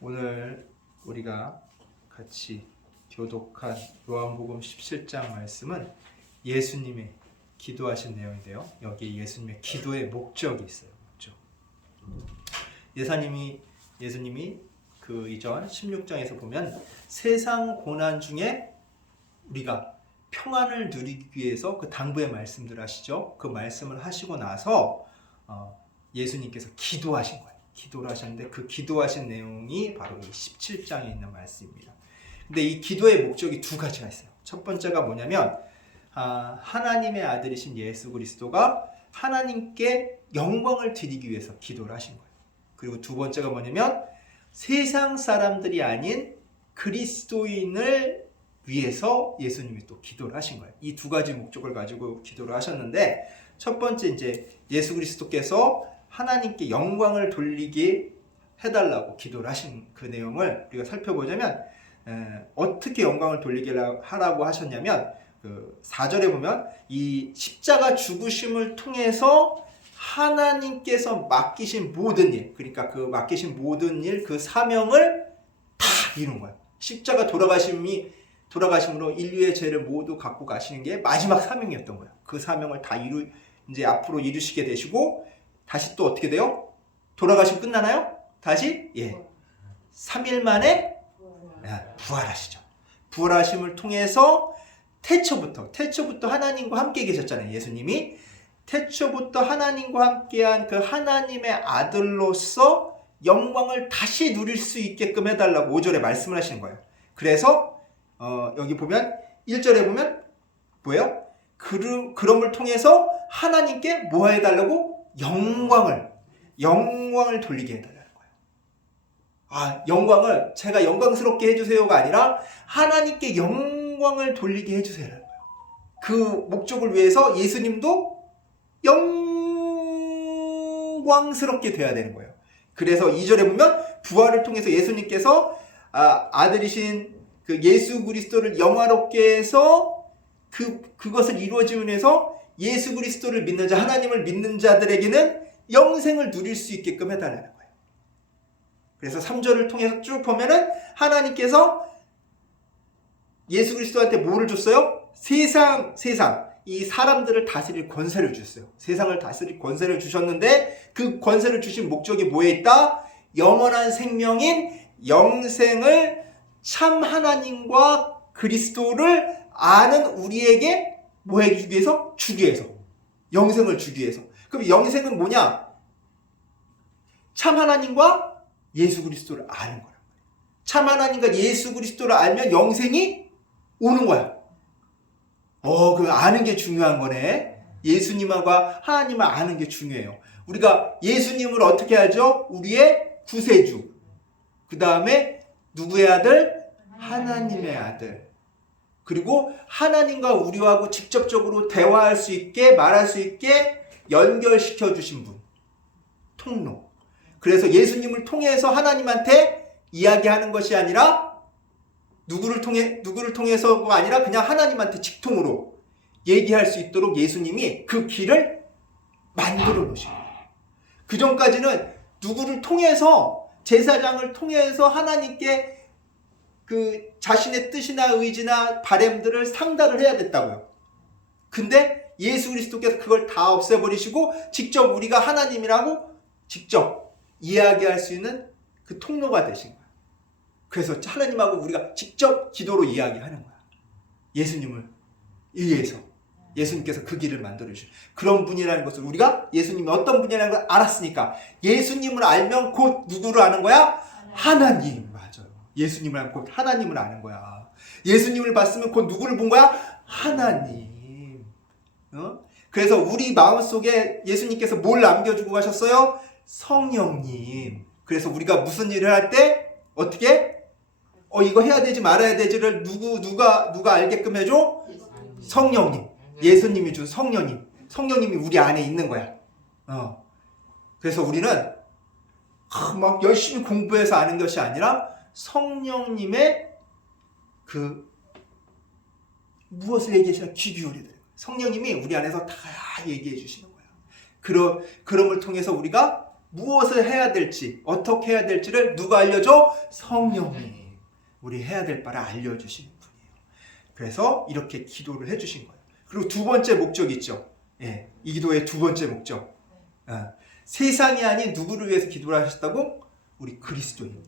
오늘 우리가 같이 교독한 요한복음 17장 말씀은 예수님의 기도하신 내용인데요. 여기에 예수님의 기도의 목적이 있어요. 목적. 예수님이 그 이전 16장에서 보면 세상 고난 중에 우리가 평안을 누리기 위해서 그 당부의 말씀들 하시죠. 그 말씀을 하시고 나서 예수님께서 기도하신 거예요. 기도를 하셨는데 그 기도하신 내용이 바로 이 17장에 있는 말씀입니다. 근데 이 기도의 목적이 두 가지가 있어요. 첫 번째가 뭐냐면 하나님의 아들이신 예수 그리스도가 하나님께 영광을 드리기 위해서 기도를 하신 거예요. 그리고 두 번째가 뭐냐면 세상 사람들이 아닌 그리스도인을 위해서 예수님이 또 기도를 하신 거예요. 이 두 가지 목적을 가지고 기도를 하셨는데, 첫 번째 이제 예수 그리스도께서 하나님께 영광을 돌리게 해달라고 기도를 하신 그 내용을 우리가 살펴보자면, 어떻게 영광을 돌리게 하라고 하셨냐면, 그 4절에 보면 이 십자가 죽으심을 통해서 하나님께서 맡기신 모든 일, 그러니까 그 맡기신 모든 일, 그 사명을 다 이룬 거예요. 십자가 돌아가심으로 인류의 죄를 모두 갖고 가시는 게 마지막 사명이었던 거예요. 그 사명을 다 이제 앞으로 이루시게 되시고, 다시 또 어떻게 돼요? 돌아가시면 끝나나요? 다시 3일 만에 부활하시죠. 부활하심을 통해서 태초부터 하나님과 함께 계셨잖아요. 예수님이 태초부터 하나님과 함께한 그 하나님의 아들로서 영광을 다시 누릴 수 있게끔 해달라고 5절에 말씀을 하시는 거예요. 그래서 여기 보면 1절에 보면 뭐예요? 그럼을 통해서 하나님께 뭐 해달라고? 영광을 돌리게 해달라는 거예요. 영광을 제가 영광스럽게 해주세요가 아니라 하나님께 영광을 돌리게 해주세요라는 거예요. 그 목적을 위해서 예수님도 영광스럽게 돼야 되는 거예요. 그래서 2절에 보면 부활을 통해서 예수님께서 아들이신 그 예수 그리스도를 영화롭게 해서 그것을 이루어지기 위해서 예수 그리스도를 믿는 자, 하나님을 믿는 자들에게는 영생을 누릴 수 있게끔 해달라는 거예요. 그래서 3절을 통해서 쭉 보면은 하나님께서 예수 그리스도한테 뭐를 줬어요? 세상 이 사람들을 다스릴 권세를 주셨어요. 세상을 다스릴 권세를 주셨는데 그 권세를 주신 목적이 뭐에 있다? 영원한 생명인 영생을 참 하나님과 그리스도를 아는 우리에게 뭐 해주기 위해서? 주기 위해서. 영생을 주기 위해서. 그럼 영생은 뭐냐? 참 하나님과 예수 그리스도를 아는 거란 말이에요. 참 하나님과 예수 그리스도를 알면 영생이 오는 거야. 그럼 아는 게 중요한 거네. 예수님과 하나님을 아는 게 중요해요. 우리가 예수님을 어떻게 알죠? 우리의 구세주. 그 다음에 누구의 아들? 하나님의 아들. 그리고 하나님과 우리하고 직접적으로 대화할 수 있게, 말할 수 있게 연결시켜 주신 분. 통로. 그래서 예수님을 통해서 하나님한테 이야기하는 것이 아니라 누구를 통해서가 아니라 그냥 하나님한테 직통으로 얘기할 수 있도록 예수님이 그 길을 만들어 놓으신 거예요. 그 전까지는 누구를 통해서, 제사장을 통해서 하나님께 그 자신의 뜻이나 의지나 바램들을 상달을 해야 됐다고요. 근데 예수 그리스도께서 그걸 다 없애버리시고 직접 우리가 하나님이라고 직접 이야기할 수 있는 그 통로가 되신 거예요. 그래서 하나님하고 우리가 직접 기도로 이야기하는 거야. 예수님을 위해서. 예수님께서 그 길을 만들어주신 그런 분이라는 것을 우리가 예수님이 어떤 분이라는 걸 알았으니까 예수님을 알면 곧 누구를 아는 거야? 하나님. 맞아요. 예수님을 알면 곧 하나님을 아는 거야. 예수님을 봤으면 곧 누구를 본 거야? 하나님. 그래서 우리 마음속에 예수님께서 뭘 남겨주고 가셨어요? 성령님. 그래서 우리가 무슨 일을 할 때 어떻게? 이거 해야 되지 말아야 되지를 누가 알게끔 해줘? 성령님. 예수님이 준 성령님이 우리 안에 있는 거야. 그래서 우리는 막 열심히 공부해서 아는 것이 아니라 성령님의 그 무엇을 얘기하시나 귀 기울여야 돼요. 성령님이 우리 안에서 다 얘기해 주시는 거야. 그럼을 통해서 우리가 무엇을 해야 될지, 어떻게 해야 될지를 누가 알려줘? 성령이 우리 해야 될 바를 알려주시는 분이에요. 그래서 이렇게 기도를 해주신 거예요. 그리고 두 번째 목적이 있죠. 예, 이 기도의 두 번째 목적. 세상이 아닌 누구를 위해서 기도를 하셨다고? 우리 그리스도인.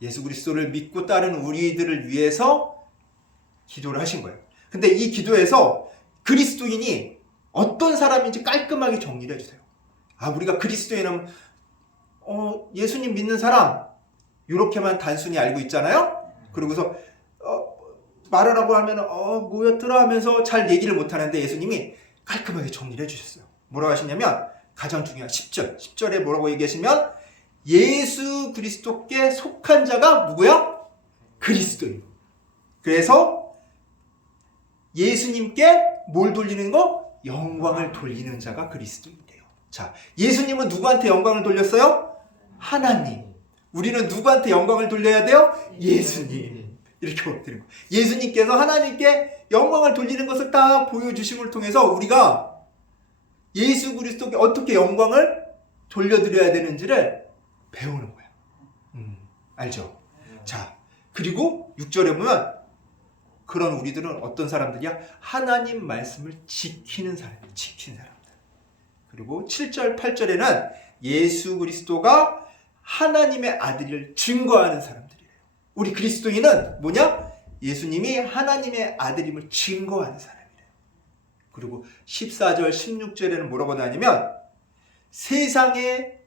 예수 그리스도를 믿고 따르는 우리들을 위해서 기도를 하신 거예요. 근데 이 기도에서 그리스도인이 어떤 사람인지 깔끔하게 정리를 해주세요. 우리가 그리스도인은 예수님 믿는 사람 이렇게만 단순히 알고 있잖아요. 그러고서 말하라고 하면 뭐였더라 하면서 잘 얘기를 못하는데 예수님이 깔끔하게 정리를 해주셨어요. 뭐라고 하시냐면 가장 중요한 10절에 뭐라고 얘기하시면 예수 그리스도께 속한 자가 누구야? 그리스도인. 그래서 예수님께 뭘 돌리는 거? 영광을 돌리는 자가 그리스도인이래요. 자, 예수님은 누구한테 영광을 돌렸어요? 하나님. 우리는 누구한테 영광을 돌려야 돼요? 예수님. 이렇게 드리는 거예요. 예수님께서 하나님께 영광을 돌리는 것을 딱 보여주심을 통해서 우리가 예수 그리스도께 어떻게 영광을 돌려드려야 되는지를 배우는 거야. 알죠? 자, 그리고 6절에 보면 그런 우리들은 어떤 사람들이야? 하나님 말씀을 지키는 사람들. 그리고 7절, 8절에는 예수 그리스도가 하나님의 아들을 증거하는 사람들이에요. 우리 그리스도인은 뭐냐? 예수님이 하나님의 아들임을 증거하는 사람이래요. 그리고 14절, 16절에는 뭐라고 하냐면 세상에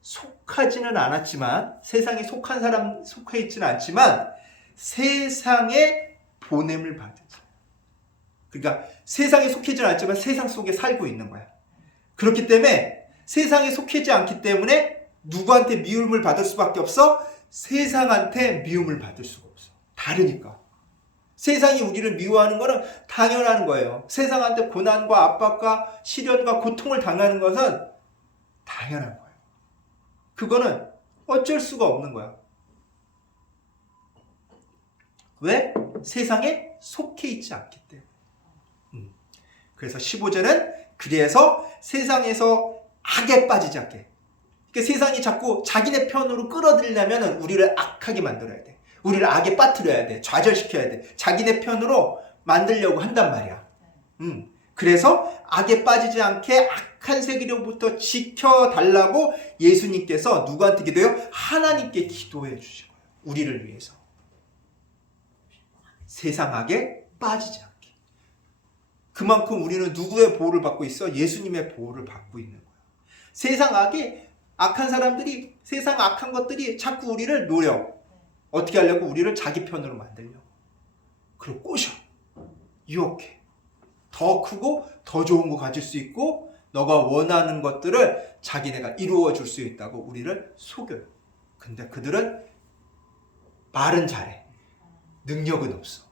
속하지는 않았지만, 세상에 속한 사람 속해 있지는 않지만 세상에 보냄을 받은 사람. 그러니까 세상에 속해지는 않지만 세상 속에 살고 있는 거야. 그렇기 때문에 세상에 속해지 않기 때문에 누구한테 미움을 받을 수밖에 없어? 세상한테 미움을 받을 수가 없어. 다르니까. 세상이 우리를 미워하는 것은 당연한 거예요. 세상한테 고난과 압박과 시련과 고통을 당하는 것은 당연한 거예요. 그거는 어쩔 수가 없는 거야. 왜? 세상에 속해 있지 않기 때문에. 그래서 15절은 그래서 세상에서 악에 빠지지 않게. 그러니까 세상이 자꾸 자기네 편으로 끌어들이려면 우리를 악하게 만들어야 돼. 우리를 악에 빠뜨려야 돼. 좌절시켜야 돼. 자기네 편으로 만들려고 한단 말이야. 그래서 악에 빠지지 않게 악한 세계로부터 지켜달라고 예수님께서 누구한테 기도해요? 하나님께 기도해 주신 거예요. 우리를 위해서. 세상 악에 빠지지 않게. 그만큼 우리는 누구의 보호를 받고 있어? 예수님의 보호를 받고 있는 거예요. 세상 악이, 악한 사람들이, 세상 악한 것들이 자꾸 우리를 노려. 어떻게 하려고? 우리를 자기 편으로 만들려고. 그리고 꼬셔. 유혹해. 더 크고 더 좋은 거 가질 수 있고 너가 원하는 것들을 자기네가 이루어 줄 수 있다고 우리를 속여요. 근데 그들은 말은 잘해. 능력은 없어.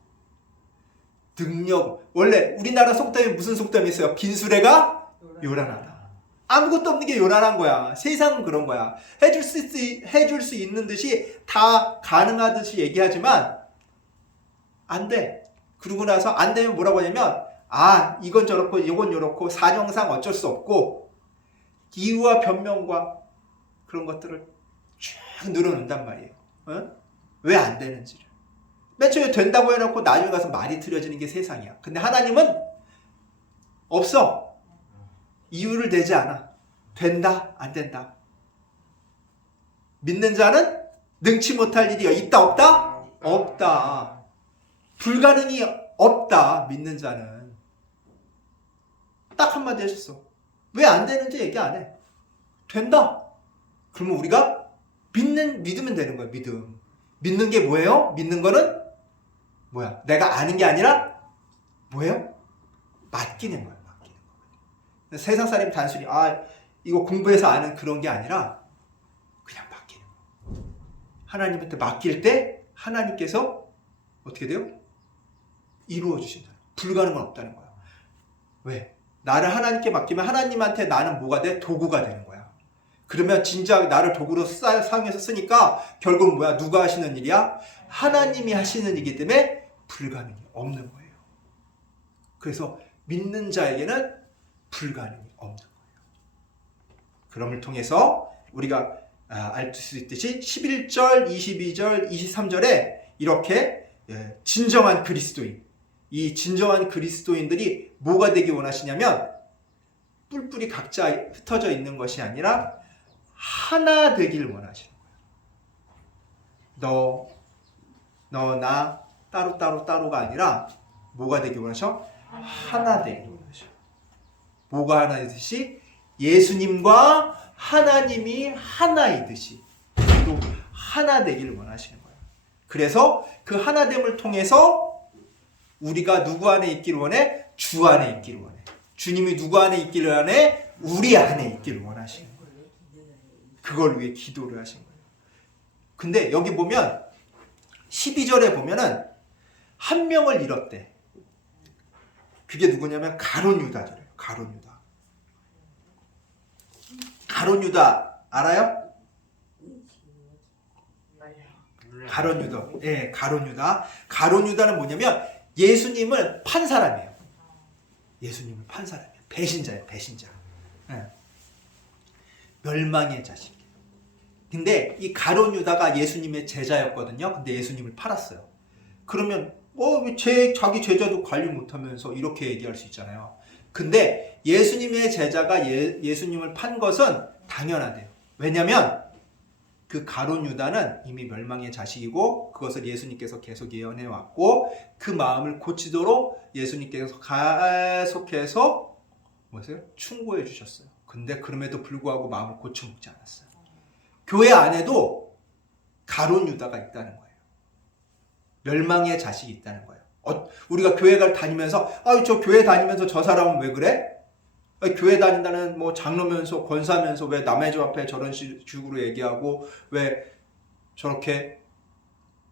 원래 우리나라 속담이 무슨 속담이 있어요? 빈수레가 요란하다. 아무것도 없는 게 요란한 거야. 세상은 그런 거야. 해줄 수 있는 듯이 다 가능하듯이 얘기하지만 안 돼. 그러고 나서 안 되면 뭐라고 하냐면 이건 저렇고 이건 요렇고 사정상 어쩔 수 없고 이유와 변명과 그런 것들을 쭉 늘어놓는단 말이에요. 왜 안 되는지를. 맨 처음에 된다고 해놓고 나중에 가서 말이 틀어지는 게 세상이야. 근데 하나님은 없어. 이유를 대지 않아. 된다, 안 된다. 믿는 자는 능치 못할 일이 있다, 없다? 없다. 불가능이 없다, 믿는 자는. 딱 한마디 하셨어. 왜 안 되는지 얘기 안 해. 된다. 그러면 우리가 믿으면 되는 거야, 믿음. 믿는 게 뭐예요? 믿는 거는 뭐야? 내가 아는 게 아니라 뭐예요? 맡기는 거야, 맡기는 거. 세상 사람이 단순히 이거 공부해서 아는 그런 게 아니라 그냥 맡기는 거야. 하나님한테 맡길 때 하나님께서 어떻게 돼요? 이루어 주신다. 불가능은 없다는 거야. 왜? 나를 하나님께 맡기면 하나님한테 나는 뭐가 돼? 도구가 되는 거야. 그러면 진짜 나를 도구로 사용해서 쓰니까 결국은 뭐야? 누가 하시는 일이야? 하나님이 하시는 일이기 때문에 불가능이 없는 거예요. 그래서 믿는 자에게는 불가능이 없는 거예요. 그럼을 통해서 우리가 알 수 있듯이 11절, 22절, 23절에 이렇게 진정한 그리스도인, 이 진정한 그리스도인들이 뭐가 되기 원하시냐면 뿔뿔이 각자 흩어져 있는 것이 아니라 하나 되기를 원하시는 거예요. 너, 나 따로가 아니라 뭐가 되기 원하셔? 하나 되기를 원하셔. 뭐가 하나이듯이? 예수님과 하나님이 하나이듯이 또 하나 되기를 원하시는 거예요. 그래서 그 하나됨을 통해서 우리가 누구 안에 있기를 원해? 주 안에 있기를 원해. 주님이 누구 안에 있기를 원해? 우리 안에 있기를 원하시는 거예요. 그걸 위해 기도를 하신 거예요. 근데 여기 보면 12절에 보면은 한 명을 잃었대. 그게 누구냐면 가룟 유다더래요. 가룟 유다. 가룟 유다 알아요? 가룟 유다. 예, 가룟 유다. 가룟 유다는 뭐냐면 예수님을 판 사람이에요. 예수님을 판 사람이에요. 배신자예요. 배신자. 예. 멸망의 자식. 근데 이 가룟 유다가 예수님의 제자였거든요. 근데 예수님을 팔았어요. 그러면 자기 제자도 관리 못하면서 이렇게 얘기할 수 있잖아요. 근데 예수님의 제자가 예수님을 판 것은 당연하대요. 왜냐하면 그 가룟 유다는 이미 멸망의 자식이고 그것을 예수님께서 계속 예언해 왔고 그 마음을 고치도록 예수님께서 계속해서 충고해 주셨어요. 근데 그럼에도 불구하고 마음을 고쳐먹지 않았어요. 교회 안에도 가룟 유다가 있다는 거예요. 멸망의 자식이 있다는 거예요. 우리가 교회를 다니면서 저 교회 다니면서 저 사람은 왜 그래? 교회 다닌다는 장로면서 권사면서 왜 남의 집 앞에 저런 식으로 얘기하고 왜 저렇게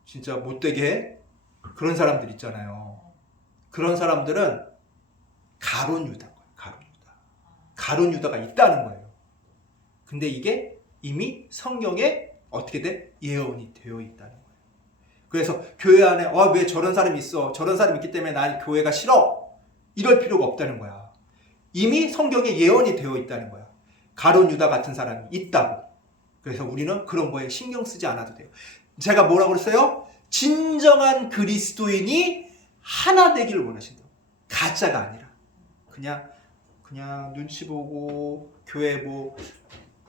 진짜 못되게 해? 그런 사람들 있잖아요. 그런 사람들은 가룟 유다인 거예요. 가룟 유다. 가룟 유다가 있다는 거예요. 근데 이게 이미 성경에 어떻게 돼? 예언이 되어 있다는 거예요. 그래서 교회 안에 왜 저런 사람이 있어? 저런 사람이 있기 때문에 난 교회가 싫어. 이럴 필요가 없다는 거야. 이미 성경에 예언이 되어 있다는 거야. 가룟 유다 같은 사람이 있다고. 그래서 우리는 그런 거에 신경 쓰지 않아도 돼요. 제가 뭐라고 그랬어요? 진정한 그리스도인이 하나 되기를 원하신다. 가짜가 아니라 그냥 눈치 보고 교회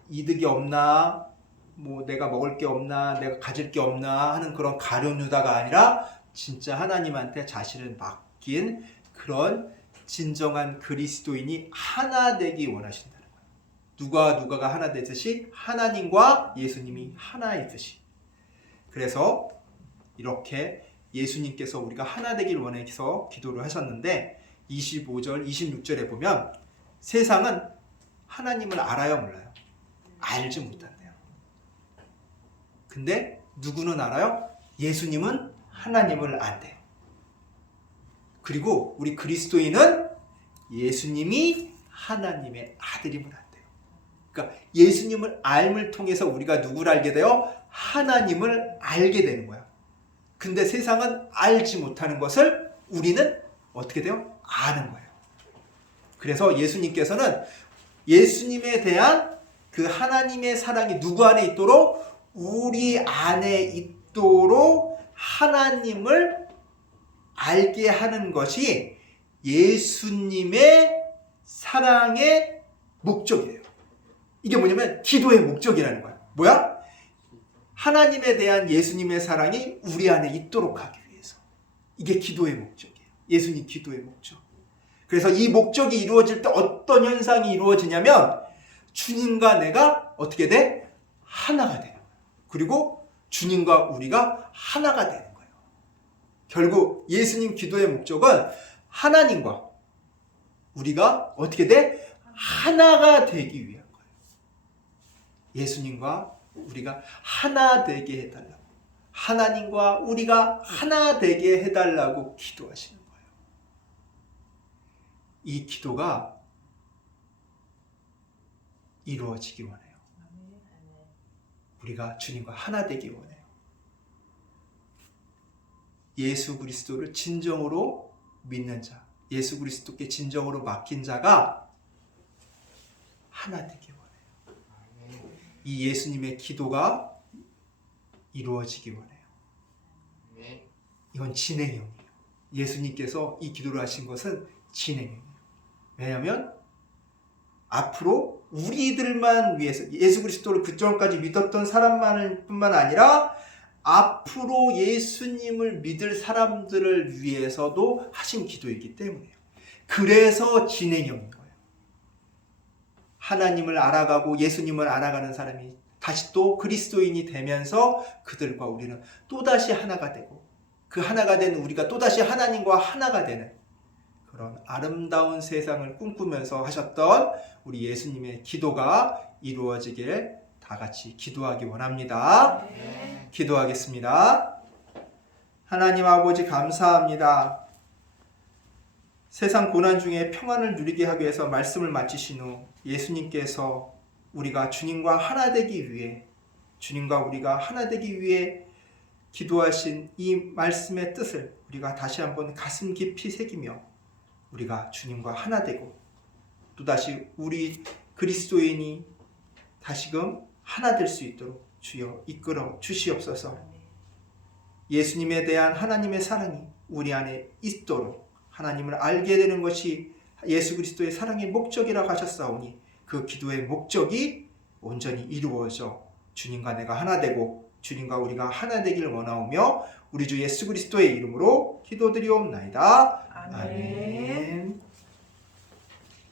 이득이 없나, 내가 먹을 게 없나, 내가 가질 게 없나 하는 그런 가룟 유다가 아니라 진짜 하나님한테 자신을 맡긴 그런 진정한 그리스도인이 하나 되기 원하신다는 거예요. 누가가 하나 되듯이 하나님과 예수님이 하나이듯이. 그래서 이렇게 예수님께서 우리가 하나 되길 원해서 기도를 하셨는데 25절, 26절에 보면 세상은 하나님을 알아요, 몰라요? 알지 못한대요. 근데 누구는 알아요? 예수님은 하나님을 안대요. 그리고 우리 그리스도인은 예수님이 하나님의 아들임을 안대요. 그러니까 예수님을 알을 통해서 우리가 누구를 알게 돼요? 하나님을 알게 되는 거야. 근데 세상은 알지 못하는 것을 우리는 어떻게 돼요? 아는 거예요. 그래서 예수님께서는 예수님에 대한 그 하나님의 사랑이 누구 안에 있도록? 우리 안에 있도록 하나님을 알게 하는 것이 예수님의 사랑의 목적이에요. 이게 뭐냐면 기도의 목적이라는 거야. 뭐야? 하나님에 대한 예수님의 사랑이 우리 안에 있도록 하기 위해서. 이게 기도의 목적이에요. 예수님 기도의 목적. 그래서 이 목적이 이루어질 때 어떤 현상이 이루어지냐면 주님과 내가 어떻게 돼? 하나가 돼요. 그리고 주님과 우리가 하나가 되는 거예요. 결국 예수님 기도의 목적은 하나님과 우리가 어떻게 돼? 하나가 되기 위한 거예요. 예수님과 우리가 하나 되게 해달라고. 하나님과 우리가 하나 되게 해달라고 기도하시는 거예요. 이 기도가 이루어지기 원해요. 우리가 주님과 하나 되기 원해요. 예수 그리스도를 진정으로 믿는 자, 예수 그리스도께 진정으로 맡긴 자가 하나 되기 원해요. 이 예수님의 기도가 이루어지기 원해요. 이건 진행형이에요. 예수님께서 이 기도를 하신 것은 진행형이에요. 왜냐하면 앞으로 우리들만 위해서 예수 그리스도를 그전까지 믿었던 사람뿐만 아니라 앞으로 예수님을 믿을 사람들을 위해서도 하신 기도이기 때문이에요. 그래서 진행형인 거예요. 하나님을 알아가고 예수님을 알아가는 사람이 다시 또 그리스도인이 되면서 그들과 우리는 또다시 하나가 되고 그 하나가 된 우리가 또다시 하나님과 하나가 되는 그런 아름다운 세상을 꿈꾸면서 하셨던 우리 예수님의 기도가 이루어지길 다 같이 기도하기 원합니다. 네. 기도하겠습니다. 하나님 아버지 감사합니다. 세상 고난 중에 평안을 누리게 하기 위해서 말씀을 마치신 후 예수님께서 우리가 주님과 하나 되기 위해 주님과 우리가 하나 되기 위해 기도하신 이 말씀의 뜻을 우리가 다시 한번 가슴 깊이 새기며 우리가 주님과 하나 되고 또다시 우리 그리스도인이 다시금 하나 될 수 있도록 주여 이끌어 주시옵소서. 예수님에 대한 하나님의 사랑이 우리 안에 있도록 하나님을 알게 되는 것이 예수 그리스도의 사랑의 목적이라고 하셨사오니 그 기도의 목적이 온전히 이루어져 주님과 내가 하나 되고 주님과 우리가 하나 되기를 원하오며 우리 주 예수 그리스도의 이름으로 기도드리옵나이다. 아멘.